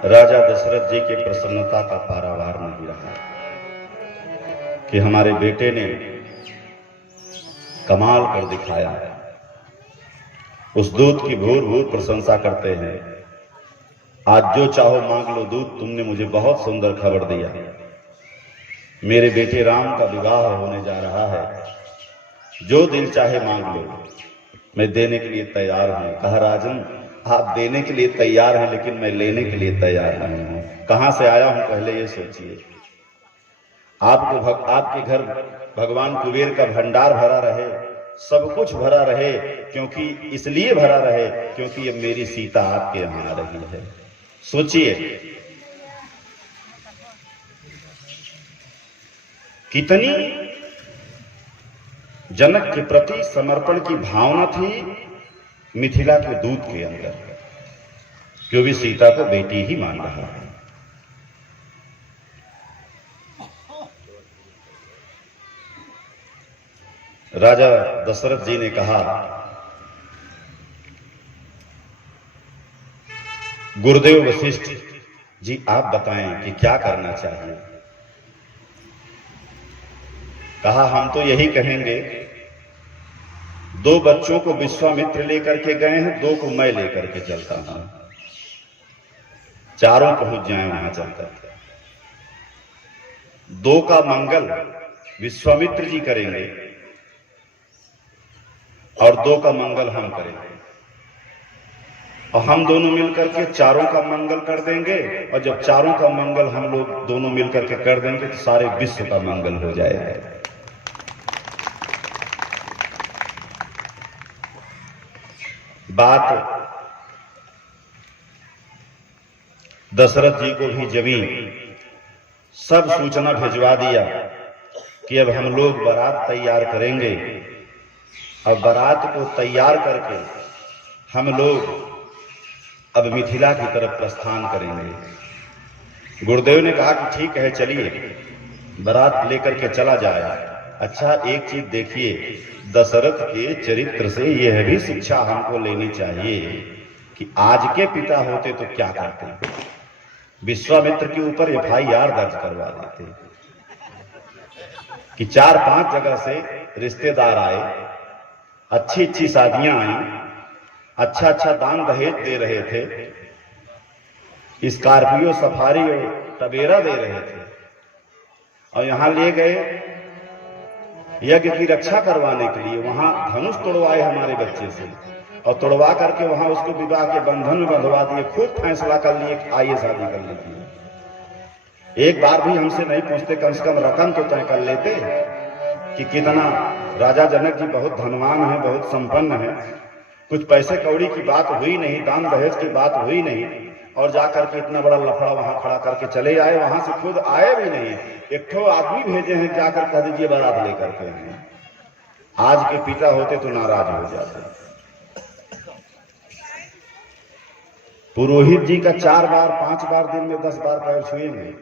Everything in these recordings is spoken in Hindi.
राजा दशरथ जी की प्रसन्नता का पारावार नहीं रहा कि हमारे बेटे ने कमाल कर दिखाया। उस दूत की भूर भूर प्रशंसा करते हैं। आज जो चाहो मांग लो दूत, तुमने मुझे बहुत सुंदर खबर दिया। मेरे बेटे राम का विवाह होने जा रहा है, जो दिल चाहे मांग लो, मैं देने के लिए तैयार हूं। कहा राजन, आप देने के लिए तैयार हैं, लेकिन मैं लेने के लिए तैयार नहीं हूं। कहां से आया हूं पहले ये सोचिए। आपके घर भगवान कुबेर का भंडार भरा रहे, सब कुछ भरा रहे, क्योंकि इसलिए भरा रहे क्योंकि अब मेरी सीता आपके यहां आ रही है। सोचिए कितनी जनक के प्रति समर्पण की भावना थी मिथिला के दूत के अंदर, क्यों भी सीता को बेटी ही मान रहा है। राजा दशरथ जी ने कहा, गुरुदेव वशिष्ठ जी आप बताएं कि क्या करना चाहिए। कहा हम तो यही कहेंगे, 2 बच्चों को विश्वामित्र लेकर के गए हैं, 2 को मैं लेकर के चलता हूं, चारों पहुंच जाएं वहां चलकर। 2 का मंगल विश्वामित्र जी करेंगे और 2 का मंगल हम करेंगे, और हम दोनों मिलकर के चारों का मंगल कर देंगे। और जब चारों का मंगल हम लोग दोनों मिलकर के कर देंगे तो सारे विश्व का मंगल हो जाएगा। बात दशरथ जी को भी जबी सब सूचना भिजवा दिया कि अब हम लोग बारात तैयार करेंगे, अब बारात को तैयार करके हम लोग अब मिथिला की तरफ प्रस्थान करेंगे। गुरुदेव ने कहा कि ठीक है चलिए, बारात लेकर के चला जाए। अच्छा एक चीज देखिए, दशरथ के चरित्र से यह भी शिक्षा हमको लेनी चाहिए कि आज के पिता होते तो क्या करते। विश्वामित्र के ऊपर FIR दर्ज करवा देते कि 4-5 जगह से रिश्तेदार आए, अच्छी अच्छी शादियां आई, अच्छा अच्छा दान दहेज दे रहे थे, स्कॉर्पियो सफारी और टवेरा दे रहे थे, और यहां ले गए यज्ञ की रक्षा करवाने के लिए। वहां धनुष तोड़वाए हमारे बच्चे से, और तोड़वा करके वहां उसको विवाह के बंधन में बंधवा दिए। खुद फैसला कर लिए कि आइए शादी कर लेती है। एक बार भी हमसे नहीं पूछते, कम से कम रकम तो तय कर लेते कि कितना। राजा जनक जी बहुत धनवान है, बहुत संपन्न है, कुछ पैसे कौड़ी की बात हुई नहीं, दान दहेज की बात हुई नहीं, और जाकर के इतना बड़ा लफड़ा वहां खड़ा करके चले आए। वहां से खुद आए भी नहीं, एक ठो आदमी भेजे हैं, जाकर कह दीजिए बारात लेकर के। आज के पिता होते तो नाराज हो जाते। पुरोहित जी का 4 बार 5 बार दिन में 10 बार पैर छुएंगे,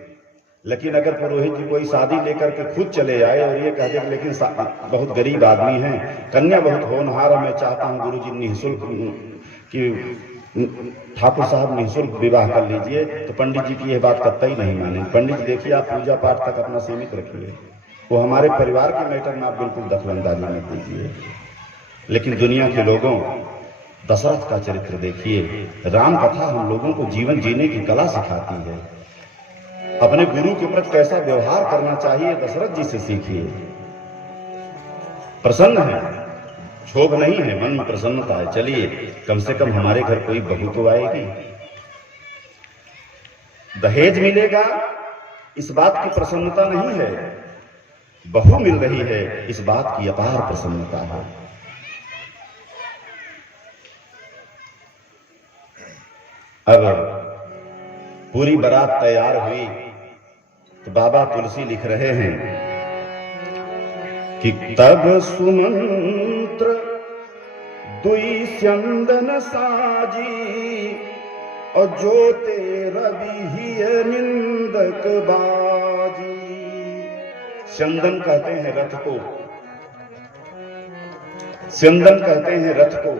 लेकिन अगर पुरोहित जी कोई शादी लेकर के खुद चले आए और ये कह दे लेकिन बहुत गरीब आदमी है, कन्या बहुत होनहार है, मैं चाहता हूं गुरु जी निःशुल्क कि ठाकुर साहब निःशुल्क विवाह कर लीजिए, तो पंडित जी की यह बात कतई नहीं माने। पंडित जी देखिए, आप पूजा पाठ तक अपना सीमित रखिए, वो हमारे परिवार के मैटर में आप बिल्कुल दखलंदाजी मत दीजिए। लेकिन दुनिया के लोगों, दशरथ का चरित्र देखिए। राम कथा हम लोगों को जीवन जीने की कला सिखाती है। अपने गुरु के प्रति कैसा व्यवहार करना चाहिए दशरथ जी से सीखिए। प्रसन्न है, क्षोभ नहीं है, मन में प्रसन्नता है। चलिए कम से कम हमारे घर कोई बहू तो आएगी, दहेज मिलेगा, इस बात की प्रसन्नता नहीं है, बहू मिल रही है, इस बात की अपार प्रसन्नता है। अब पूरी बारात तैयार हुई तो बाबा तुलसी लिख रहे हैं कि तब सुमंत्र दुई स्यंदन साजी, और जोते रवि ही निंदक बाजी। स्यंदन कहते हैं रथ को, स्यंदन कहते हैं रथ को।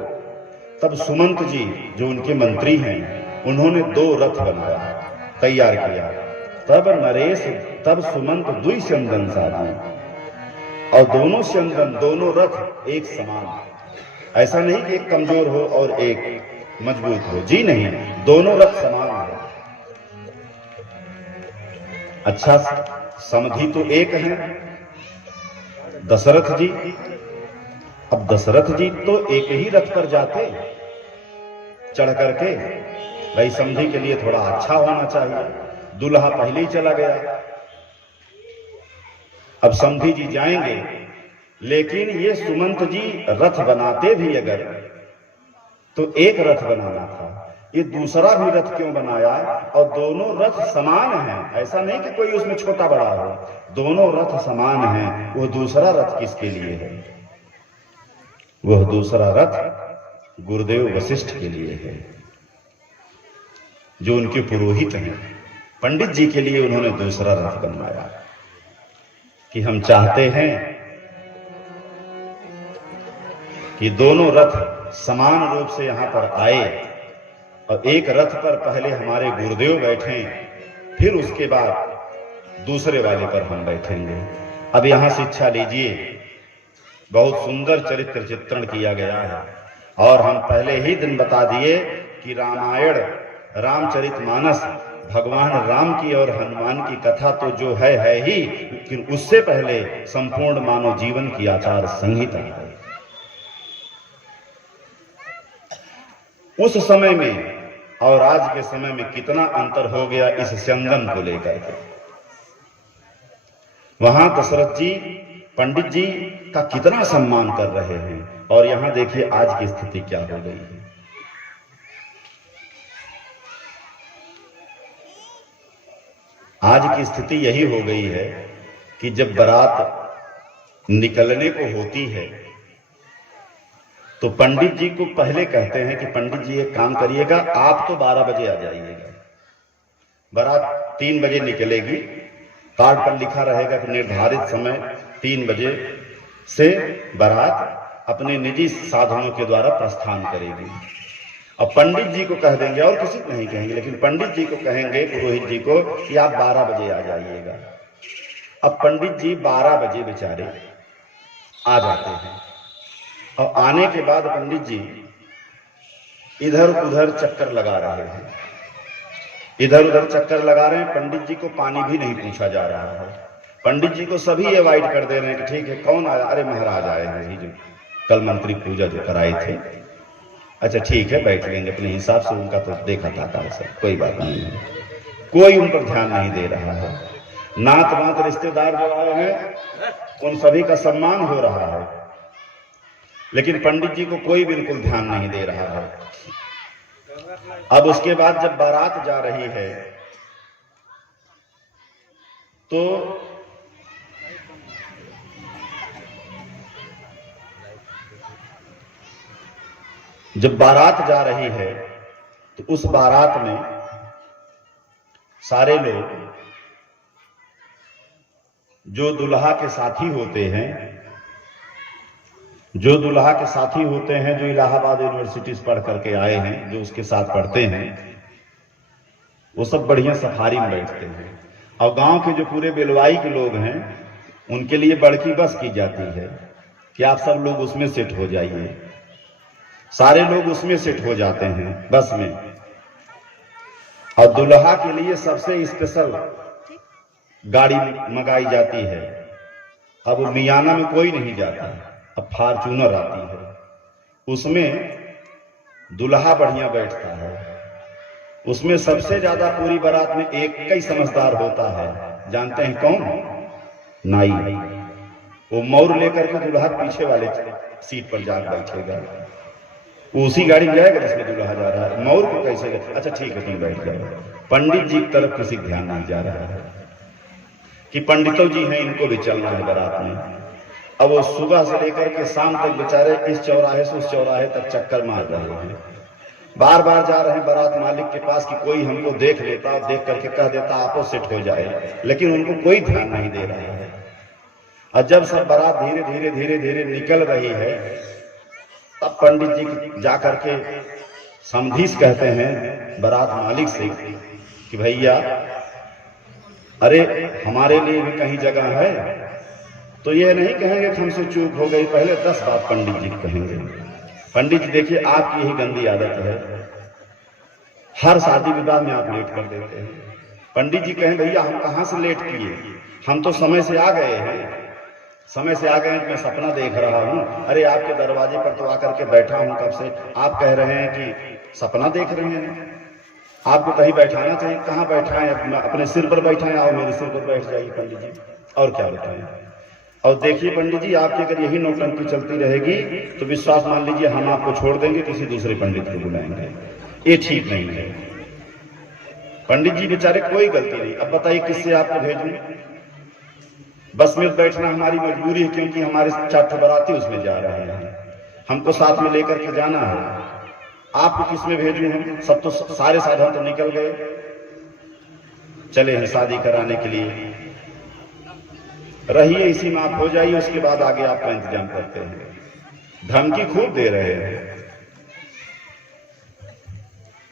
तब सुमंत जी जो उनके मंत्री हैं, उन्होंने 2 रथ बनाया। तैयार किया। तब नरेश तब सुमंत दुई चंदन साधु, और दोनों चंदन दोनों रथ एक समान। ऐसा नहीं कि एक कमजोर हो और एक मजबूत हो, जी नहीं, दोनों रथ समान है। अच्छा, समधी तो एक है दशरथ जी। अब दशरथ जी तो एक ही रथ पर जाते चढ़ करके, भाई समधी के लिए थोड़ा अच्छा होना चाहिए। दूल्हा पहले ही चला गया, अब समधी जी जाएंगे, लेकिन ये सुमंत जी रथ बनाते भी अगर तो एक रथ बनाना था, ये दूसरा भी रथ क्यों बनाया? और दोनों रथ समान हैं, ऐसा नहीं कि कोई उसमें छोटा बड़ा हो, दोनों रथ समान हैं। वो दूसरा रथ किसके लिए है? वह दूसरा रथ गुरुदेव वशिष्ठ के लिए है, जो उनके पुरोहित हैं। पंडित जी के लिए उन्होंने दूसरा रथ बनवाया कि हम चाहते हैं कि दोनों रथ समान रूप से यहां पर आए, और एक रथ पर पहले हमारे गुरुदेव बैठें, फिर उसके बाद दूसरे वाले पर हम बैठेंगे। अब यहां शिक्षा लीजिए, बहुत सुंदर चरित्र चित्रण किया गया है, और हम पहले ही दिन बता दिए कि रामायण रामचरितमानस भगवान राम की और हनुमान की कथा तो जो है ही, लेकिन उससे पहले संपूर्ण मानव जीवन की आचार संहिता है। उस समय में और आज के समय में कितना अंतर हो गया इस चंदन को लेकर के। वहां दशरथ जी पंडित जी का कितना सम्मान कर रहे हैं, और यहां देखिए आज की स्थिति क्या हो गई है। आज की स्थिति यही हो गई है कि जब बारात निकलने को होती है तो पंडित जी को पहले कहते हैं कि पंडित जी एक काम करिएगा, आप तो 12 बजे आ जाइएगा। बारात 3 बजे निकलेगी, कार्ड पर लिखा रहेगा कि निर्धारित समय 3 बजे से बारात अपने निजी साधनों के द्वारा प्रस्थान करेगी। अब पंडित जी को कह देंगे, और किसी को नहीं कहेंगे, लेकिन पंडित जी को कहेंगे, पुरोहित जी को, कि आप 12 बजे आ जाइएगा। अब पंडित जी 12 बजे बेचारे आ जाते हैं, और आने के बाद पंडित जी इधर उधर चक्कर लगा रहे हैं, इधर उधर चक्कर लगा रहे हैं। पंडित जी को पानी भी नहीं पूछा जा रहा है। पंडित जी को सभी अवॉइड कर दे रहे हैं कि ठीक है, कौन आया? अरे महाराज आए हैं, ही जो कल मंत्री पूजा जो कराए थे। अच्छा ठीक है, बैठ लेंगे अपने हिसाब से, उनका तो देखा था काम सब, कोई बात नहीं है। कोई उन पर ध्यान नहीं दे रहा है। नात वात रिश्तेदार जो आए हैं उन सभी का सम्मान हो रहा है, लेकिन पंडित जी को कोई बिल्कुल ध्यान नहीं दे रहा है। अब उसके बाद जब बारात जा रही है तो जब बारात जा रही है तो उस बारात में सारे लोग जो दुल्हा के साथी होते हैं, जो दुल्हा के साथी होते हैं, जो इलाहाबाद यूनिवर्सिटी से पढ़ करके आए हैं, जो उसके साथ पढ़ते हैं, वो सब बढ़िया सफारी में बैठते हैं। और गांव के जो पूरे बेलवाई के लोग हैं उनके लिए बड़की बस की जाती है कि आप सब लोग उसमें सेट हो जाइए। सारे लोग उसमें सेट हो जाते हैं बस में, और दुल्हा के लिए सबसे स्पेशल गाड़ी मंगाई जाती है। अब मियाना में कोई नहीं जाता, अब फॉर्च्यूनर आती है, उसमें दुल्हा बढ़िया बैठता है। उसमें सबसे ज्यादा पूरी बारात में एक कई समझदार होता है, जानते हैं कौन? नाई। वो मोर लेकर के दुल्हा पीछे वाले सीट पर जा बैठेगा, उसी गाड़ी में जाएगा जिसमें दुल्हा जा रहा है। मोर को कैसे? अच्छा ठीक है, तुम बैठ जाओ। पंडित जी की तरफ किसी ध्यान नहीं जा रहा है कि पंडितों जी हैं, इनको भी चलना है बारात में। अब वो सुबह से लेकर के शाम तक बेचारे इस चौराहे से उस चौराहे तक चक्कर मार रहे हैं, बार बार जा रहे हैं बारात मालिक के पास कि कोई हमको देख लेता, देख करके कह देता आपो सेट हो जाए, लेकिन उनको कोई ध्यान नहीं दे रहा है। और जब सब बारात धीरे धीरे धीरे धीरे निकल रही है, तब पंडित जी जा करके समधीश कहते हैं बारात मालिक से कि भैया अरे हमारे लिए भी कहीं जगह है, तो ये नहीं कहेंगे कि हमसे चूक हो गई, पहले 10 बात पंडित जी कहेंगे। पंडित जी देखिए आपकी यही गंदी आदत है, हर शादी विवाह में आप लेट कर देते हैं। पंडित जी कहें भैया हम कहां से लेट किए, हम तो समय से आ गए हैं, समय से आ गए हैं, मैं सपना देख रहा हूं। अरे आपके दरवाजे पर तो आकर के बैठा हूं कब से, आप कह रहे हैं कि सपना देख रहे हैं। आपको कहीं बैठाना चाहिए, कहां बैठाएं, अपने सिर पर बैठाएं, आओ मेरे सिर पर बैठ जाइए पंडित जी, और क्या बताएं। और देखिए पंडित जी आपकी अगर यही नौटंकी चलती रहेगी तो विश्वास मान लीजिए हम आपको छोड़ देंगे, किसी दूसरे पंडित को बुलाएंगे, ये ठीक नहीं है। पंडित जी बेचारे कोई गलती नहीं, अब बताइए किससे आपको भेजूं। बस में बैठना हमारी मजबूरी है, क्योंकि हमारे 4 बाराती उसमें जा रहे हैं, हमको साथ में लेकर के जाना है। आपको किस में भेजूं हम, सब तो सारे साधन तो निकल गए, चले हैं शादी कराने के लिए, रहिए इसी में आप हो जाइए, उसके बाद आगे आपका इंतजाम करते हैं। धमकी खूब दे रहे हैं,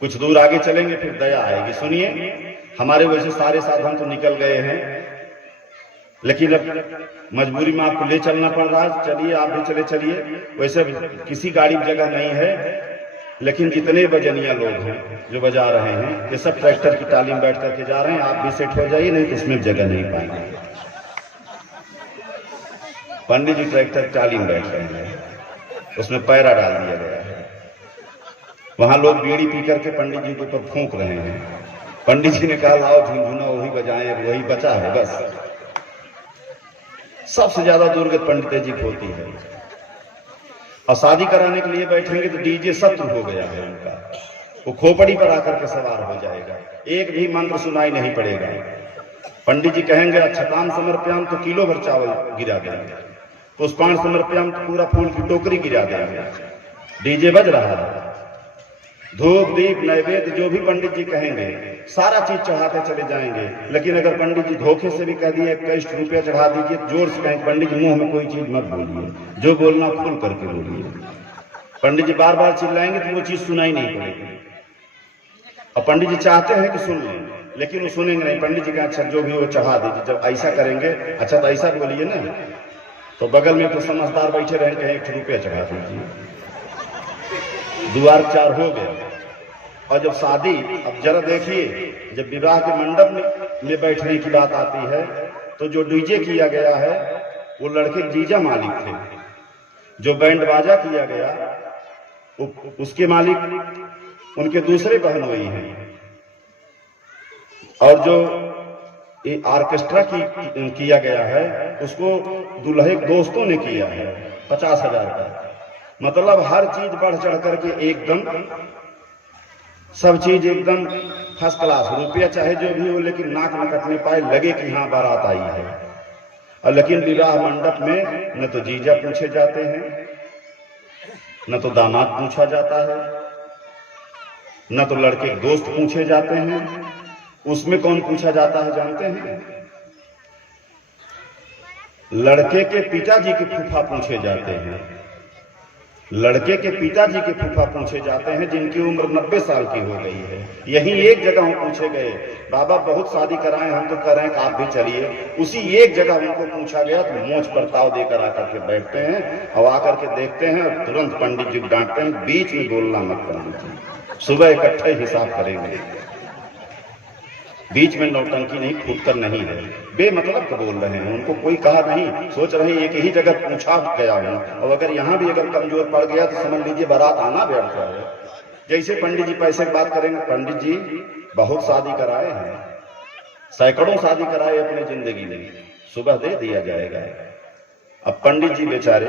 कुछ दूर आगे चलेंगे फिर दया आएगी। सुनिए हमारे वैसे सारे साधन तो निकल गए हैं, लेकिन अब मजबूरी में आपको ले चलना पड़ रहा है, चलिए आप भी चले चलिए। वैसे किसी गाड़ी में जगह नहीं है, लेकिन जितने बजनिया लोग हैं जो बजा रहे हैं ये सब ट्रैक्टर की टाली में बैठ करके जा रहे हैं, आप भी सेट हो जाइए, नहीं तो उसमें जगह नहीं पाएंगे। पंडित जी ट्रैक्टर टाली में बैठ रहे हैं, उसमें पैरा डाल दिया गया है, वहां लोग बीड़ी पी करके पंडित जी के ऊपर फूंक रहे हैं। पंडित जी ने कहा लाओ झुनझुना वही बजाएं, वही बचा है बस। सबसे ज्यादा दुर्गत पंडित जी को होती है, और शादी कराने के लिए बैठेंगे तो डीजे शत्रु हो गया है उनका, वो खोपड़ी पर आकर के सवार हो जाएगा, एक भी मंत्र सुनाई नहीं पड़ेगा। पंडित जी कहेंगे अच्छतान समर्पयाम तो किलो भर चावल गिरा देंगे, पुष्पाण समर्पयाम तो पूरा फूल की टोकरी गिरा देंगे। डीजे बज रहा है, धूप दीप नैवेद्य जो भी पंडित जी कहेंगे सारा चीज चढ़ाते चले जाएंगे। लेकिन अगर पंडित जी धोखे से भी कह दिए 21 रुपया चढ़ा दीजिए, जोर से कहें पंडित जी मुंह में कोई चीज मत बोलिए, जो बोलना खुल करके बोलिए। पंडित जी बार बार चिल्लाएंगे तो वो चीज सुनाई नहीं पड़ेगी, और पंडित जी चाहते हैं कि सुन लें, लेकिन वो सुनेंगे नहीं। पंडित जी का अच्छा जो भी वो चढ़ा दीजिए, जब ऐसा करेंगे अच्छा तो ऐसा बोलिए ना, तो बगल में तो समझदार बैठे रहे, कहें 1 रुपया चढ़ा दीजिए, द्वार 4 हो गया। और जब शादी, अब जरा देखिए जब विवाह के मंडप में बैठने की बात आती है तो जो डीजे किया गया है वो लड़के जीजा मालिक थे, जो बैंड बाजा किया गया उसके मालिक उनके दूसरे बहनोई हैं, और जो ये ऑर्केस्ट्रा किया गया है उसको दुल्हे दोस्तों ने किया है 50,000 का। मतलब हर चीज बढ़ चढ़ करके एकदम सब चीज एकदम फर्स्ट क्लास, रुपया चाहे जो भी हो लेकिन नाक न कटने पाए, लगे कि हाँ बारात आई है। और लेकिन विवाह मंडप में न तो जीजा पूछे जाते हैं, न तो दामाद पूछा जाता है, न तो लड़के दोस्त पूछे जाते हैं। उसमें कौन पूछा जाता है जानते हैं? लड़के के पिताजी के फूफा पूछे जाते हैं, लड़के के पिताजी के फूफा पूछे जाते हैं जिनकी उम्र 90 साल की हो गई है। यही एक जगह हम पूछे गए, बाबा बहुत शादी कराएं, हम तो कह रहे हैं कि आप भी चलिए। उसी एक जगह उनको पूछा गया तो मोछ पर ताव देकर आकर के बैठते हैं और आकर के देखते हैं और तुरंत पंडित जी डांटते हैं, बीच में बोलना मत करना, सुबह इकट्ठे हिसाब करेंगे, बीच में नौटंकी नहीं, फूटकर नहीं है। बेमतलब तो बोल रहे हैं, उनको कोई कहा नहीं, सोच रहे हैं एक ही जगह पूछा गया हूं, और अगर यहां भी अगर कमजोर पड़ गया तो समझ लीजिए बारात आना व्यर्थ है। जैसे पंडित जी पैसे की बात करेंगे, पंडित जी बहुत शादी कराए हैं, सैकड़ों शादी कराए अपनी जिंदगी में, सुबह दे दिया जाएगा। अब पंडित जी बेचारे,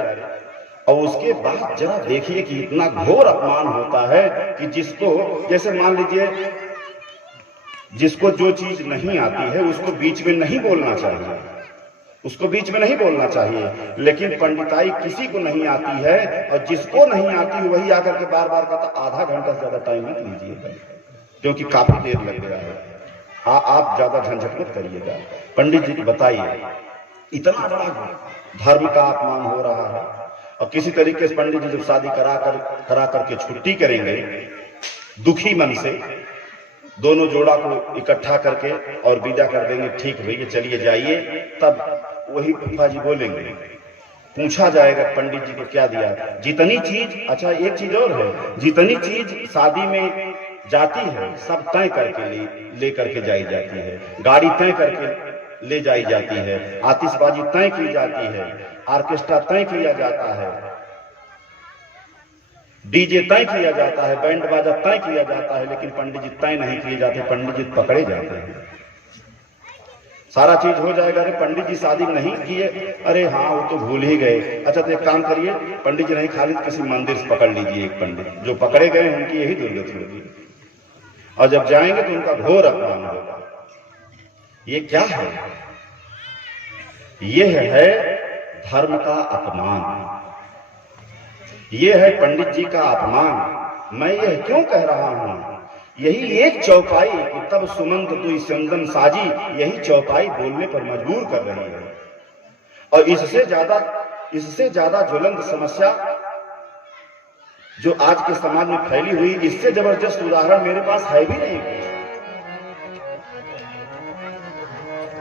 और उसके बाद जरा देखिए कि इतना घोर अपमान होता है कि जिसको, जैसे मान लीजिए जिसको जो चीज नहीं आती है उसको बीच में नहीं बोलना चाहिए, उसको बीच में नहीं बोलना चाहिए। लेकिन पंडिताई किसी को नहीं आती है, और जिसको नहीं आती वही आकर के बार बार कहता आधा घंटा से ज्यादा टाइम मत लीजिएगा, क्योंकि काफी देर लग गया है, आप ज्यादा झंझट मत करिएगा। पंडित जी बताइए, इतना बड़ा धर्म का अपमान हो रहा है, और किसी तरीके से पंडित जी जब शादी करा करके छुट्टी करेंगे दुखी मन से, दोनों जोड़ा को इकट्ठा करके और विदा कर देंगे, ठीक भैया चलिए जाइए। तब वही फूफा जी बोलेंगे, पूछा जाएगा पंडित जी को क्या दिया, जितनी चीज, अच्छा एक चीज और है, जितनी चीज शादी में जाती है सब तय करके ले करके जाई जाती है, गाड़ी तय करके ले जाई जाती है, आतिशबाजी तय की जाती है, ऑर्केस्ट्रा तय किया जाता है, डीजे तय किया जाता है, बैंड बाजा तय किया जाता है, लेकिन पंडित जी तय नहीं किए जाते, पंडित जी पकड़े जाते हैं। सारा चीज हो जाएगा, अरे पंडित जी शादी नहीं किए, अरे हाँ वो तो भूल ही गए, अच्छा तो एक काम करिए, पंडित जी नहीं खाली किसी मंदिर से पकड़ लीजिए एक पंडित, जो पकड़े गए उनकी यही दुर्गति होगी, और जब जाएंगे तो उनका घोर अपमान होगा। ये क्या है? यह है धर्म का अपमान, यह है पंडित जी का अपमान। मैं यह क्यों कह रहा हूं? यही एक चौपाई कि तब सुमंत दुई चंदन साजी, यही चौपाई बोलने पर मजबूर कर रही है। और इससे ज्यादा ज्वलंत समस्या जो आज के समाज में फैली हुई, इससे जबरदस्त उदाहरण मेरे पास है भी नहीं।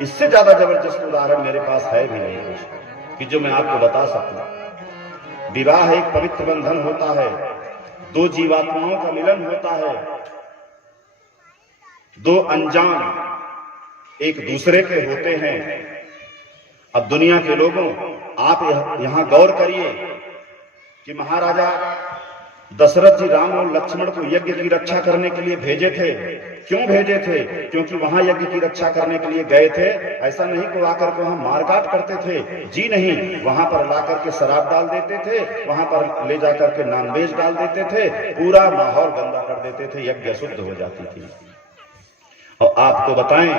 इससे ज्यादा जबरदस्त उदाहरण मेरे पास है भी नहीं कि जो मैं आपको बता सकूं। विवाह एक पवित्र बंधन होता है, दो जीवात्माओं का मिलन होता है, दो अनजान एक दूसरे के होते हैं। अब दुनिया के लोगों, आप यहां गौर करिए कि महाराजा दशरथ जी राम और लक्ष्मण को यज्ञ की रक्षा करने के लिए भेजे थे। क्यों भेजे थे? क्योंकि वहां यज्ञ की रक्षा करने के लिए गए थे। ऐसा नहीं को आकर के वहां मारकाट करते थे, जी नहीं, वहां पर लाकर के शराब डाल देते थे, वहां पर ले जाकर के नॉनवेज डाल देते थे, पूरा माहौल गंदा कर देते थे, यज्ञ अशुद्ध हो जाती थी। और आपको बताएं,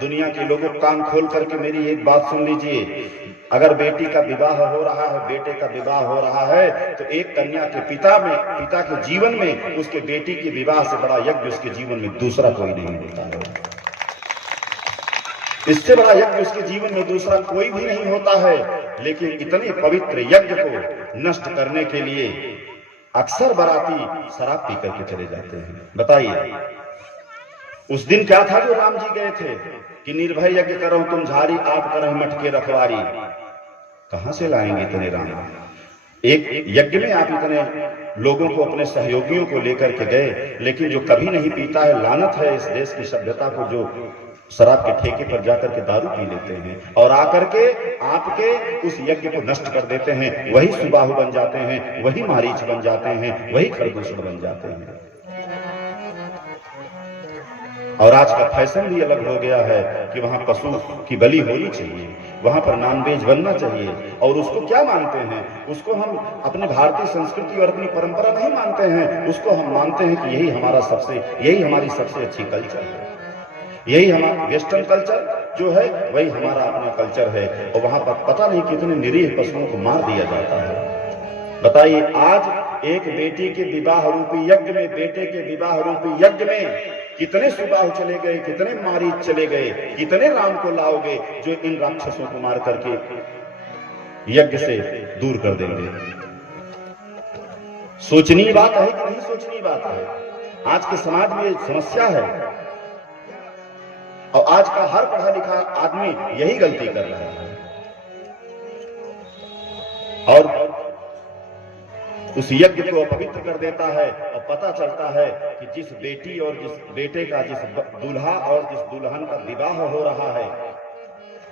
दुनिया के लोगों कान खोल करके मेरी एक बात सुन लीजिए, अगर बेटी का विवाह हो रहा है, बेटे का विवाह हो रहा है, तो एक कन्या के पिता के जीवन में उसके बेटी के विवाह से बड़ा यज्ञ उसके जीवन में दूसरा कोई नहीं होता है। इससे बड़ा यज्ञ उसके जीवन में दूसरा कोई भी नहीं होता है। लेकिन इतने पवित्र यज्ञ को नष्ट करने के लिए अक्सर बाराती शराब पी करके चले जाते हैं। बताइए उस दिन क्या था जो राम जी गए थे कि निर्भय यज्ञ करो तुम झारी, आप करो मटके रखवारी। कहां से लाएंगे इतने राम? एक यज्ञ में आप इतने लोगों को, अपने सहयोगियों को लेकर के गए, लेकिन जो कभी नहीं पीता है, लानत है इस देश की सभ्यता को, जो शराब के ठेके पर जाकर के दारू पी लेते हैं और आकर के आपके उस यज्ञ को नष्ट कर देते हैं। वही सुबाहु बन जाते हैं, वही मारीच बन जाते हैं, वही खरदूषण बन जाते हैं। और आज का फैशन भी अलग हो गया है कि वहां पशु की बलि होनी चाहिए, वहां पर नॉनवेज बनना चाहिए। और उसको क्या मानते हैं? उसको हम अपने भारतीय संस्कृति और अपनी परंपरा नहीं मानते हैं, उसको हम मानते हैं कि यही हमारी सबसे अच्छी कल्चर है, यही हमारा वेस्टर्न कल्चर जो है वही हमारा अपना कल्चर है। और वहां पर पता नहीं कितने निरीह पशुओं को मार दिया जाता है। बताइए, आज एक बेटी के विवाह रूपी यज्ञ में, बेटे के विवाह रूपी यज्ञ में कितने सुबाह चले गए, कितने मारीच चले गए, कितने राम को लाओगे जो इन राक्षसों को मार करके यज्ञ से दूर कर देंगे? सोचनीय बात है कि नहीं सोचनीय बात है? आज के समाज में समस्या है और आज का हर पढ़ा लिखा आदमी यही गलती कर रहा है। और उस यज्ञ को अपवित्र कर देता है। और पता चलता है कि जिस बेटी और जिस बेटे का, जिस दूल्हा और जिस दुल्हन का विवाह हो रहा है,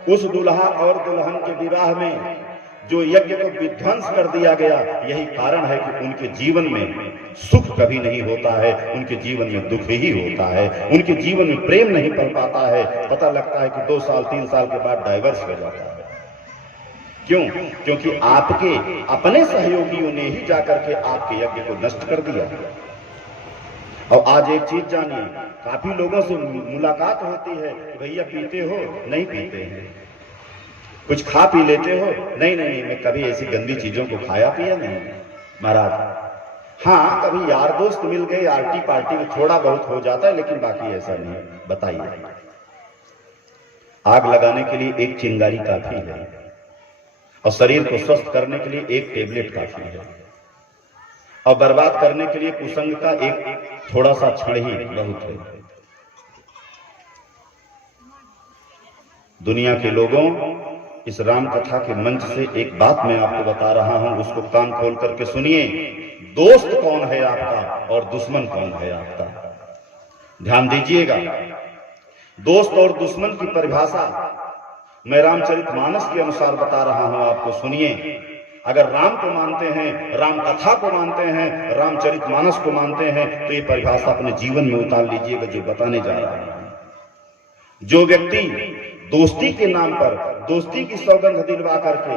उस दूल्हा और दुल्हन के विवाह में जो यज्ञ को विध्वंस कर दिया गया, यही कारण है कि उनके जीवन में सुख कभी नहीं होता है, उनके जीवन में दुख ही होता है, उनके जीवन में प्रेम नहीं पल पाता है। पता लगता है कि 2 साल 3 साल के बाद डाइवर्स हो जाता है। क्यों? क्योंकि आपके अपने सहयोगियों ने ही जाकर के आपके यज्ञ को नष्ट कर दिया। और आज एक चीज जानिए, काफी लोगों से मुलाकात होती है, भैया पीते हो? नहीं पीते हैं। कुछ खा पी लेते हो? नहीं, मैं कभी ऐसी गंदी चीजों को खाया पिया नहीं महाराज। हाँ, कभी यार दोस्त मिल गए, आर्टी पार्टी में थोड़ा बहुत हो जाता है, लेकिन बाकी ऐसा नहीं। बताइए, आग लगाने के लिए एक चिंगारी काफी है और शरीर को स्वस्थ करने के लिए एक टेबलेट काफी है, और बर्बाद करने के लिए कुसंग का एक थोड़ा सा क्षण ही बहुत है। दुनिया के लोगों, इस राम कथा के मंच से एक बात मैं आपको बता रहा हूं, उसको कान खोल करके सुनिए। दोस्त कौन है आपका और दुश्मन कौन है आपका, ध्यान दीजिएगा। दोस्त और दुश्मन की परिभाषा मैं रामचरितमानस के अनुसार बता रहा हूं, आपको सुनिए। अगर राम को मानते हैं, राम कथा को मानते हैं, रामचरितमानस को मानते हैं, तो ये परिभाषा अपने जीवन में उतार लीजिएगा जो बताने जा रहा हूं। जो व्यक्ति दोस्ती के नाम पर दोस्ती की सौगंध दिलवा करके,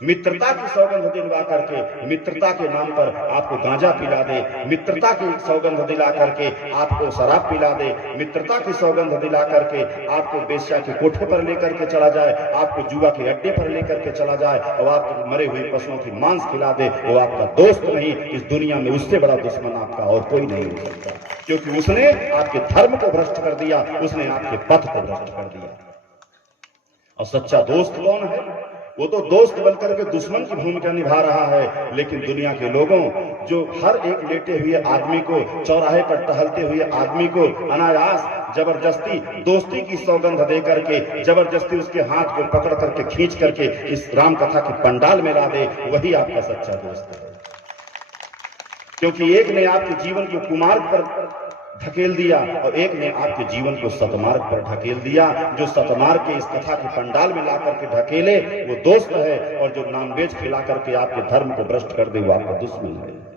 मित्रता की सौगंध दिलवा करके, मित्रता के नाम पर आपको गांजा पिला दे, मित्रता की सौगंध दिला करके आपको शराब पिला दे, मित्रता की सौगंध दिला करके आपको बेश्या के कोठे पर लेकर के चला जाए, आपको जुआ के अड्डे पर लेकर के चला जाए और आपको मरे हुए पशुओं की मांस खिला दे, वो आपका दोस्त नहीं। इस दुनिया में उससे बड़ा दुश्मन आपका और कोई नहीं हो सकता, क्योंकि उसने आपके धर्म को भ्रष्ट कर दिया, उसने आपके पथ को भ्रष्ट कर दिया। और सच्चा दोस्त कौन है? वो तो दोस्त बनकर के दुश्मन की भूमिका निभा रहा है। लेकिन दुनिया के लोगों, जो हर एक लेटे हुए आदमी को, चौराहे पर टहलते हुए आदमी को अनायास जबरदस्ती दोस्ती की सौगंध दे करके, जबरदस्ती उसके हाथ को पकड़ करके खींच करके इस राम कथा के पंडाल में ला दे, वही आपका सच्चा दोस्त है। क्योंकि एक ने आपके जीवन को कुमार्ग पर ढकेल दिया और एक ने आपके जीवन को सतमार्ग पर ढकेल दिया। जो सतमार्ग के इस कथा के पंडाल में ला करके ढकेले वो दोस्त है, और जो नामवेज खिला करके आपके धर्म को भ्रष्ट कर दे वो आपका दुश्मन है।